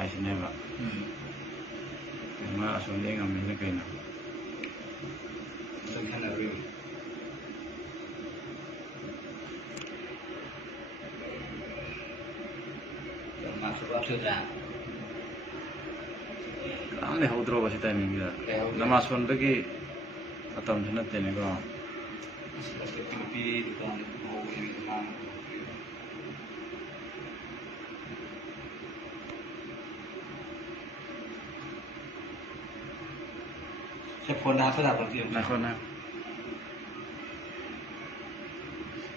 ꯍꯥꯏꯁꯤꯅꯦꯕ ꯃꯥ ꯑꯁꯣꯝꯗꯒꯤ ꯉꯝꯃꯤꯅ ꯀꯩꯅꯣ ꯀꯅꯥꯝ ꯂꯩꯍꯧꯗ꯭ꯔꯣꯕ ꯁꯤ ꯇꯥꯏꯃꯤꯡꯁꯤꯗ ꯅꯃꯥꯖ ꯁꯣꯟꯕꯒꯤ ꯃꯇꯝꯁꯨ ꯅꯠꯇꯦꯅꯦꯀꯣ ꯐꯣꯟꯗ ꯍꯥꯞꯆꯜꯂꯛꯄꯗꯤ ꯅꯈꯣꯏꯅ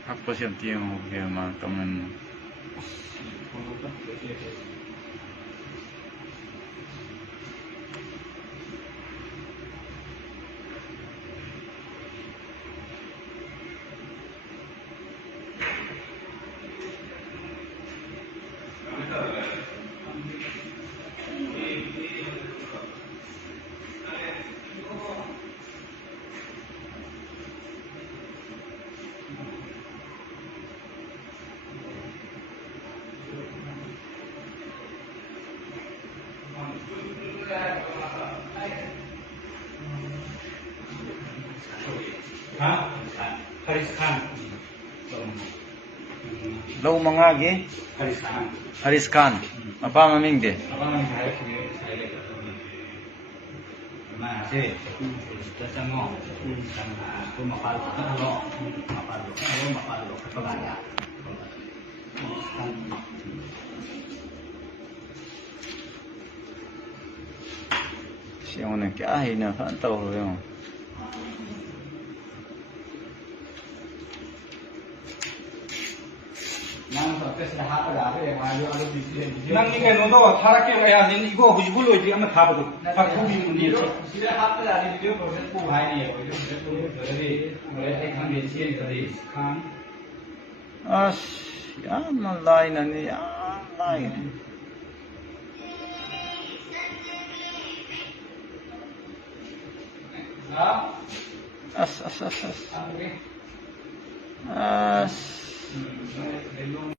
ꯍꯥꯞꯄꯁꯤ ꯑꯝꯇ ꯌꯦꯡꯍꯧꯒꯦ ꯃꯥ ꯀꯃꯟ ꯂꯧ ꯃꯉꯥꯒꯤ ꯍꯔꯤꯁ ꯈꯥꯟ ꯃꯄꯥ ꯃꯃꯤꯡꯗꯤ ꯌꯦꯡꯉꯣꯅꯦ ꯀꯌꯥ ꯍꯩꯅ ꯐꯖꯅ ꯇꯧꯔꯣ ꯌꯦꯡꯉꯣ ꯅꯪꯒꯤ ꯀꯩꯅꯣꯗꯣ ꯊꯥꯔꯛꯀꯦ ꯑꯌꯥꯁꯤꯅ ꯏꯒꯣ ꯍꯧꯖꯤꯛꯄꯨ ꯂꯣꯏꯗ꯭ꯔꯤ ꯑꯃ ꯊꯥꯕꯗꯣ ꯁꯤꯗ ꯍꯥꯞꯄꯗꯤ ꯚꯤꯗꯤꯑꯣ ꯄ꯭ꯔꯣꯁꯦꯁ ꯄꯨ ꯍꯥꯏꯅꯤꯌꯦ ꯑꯩ ꯈꯪꯗꯦ ꯆꯦꯟꯈ꯭ꯔꯗꯤ ꯑꯁ ꯌꯥꯝꯅ ꯂꯥꯏꯅꯅꯤ ꯌꯥꯝ ꯂꯥꯏꯅꯤ ꯑꯁ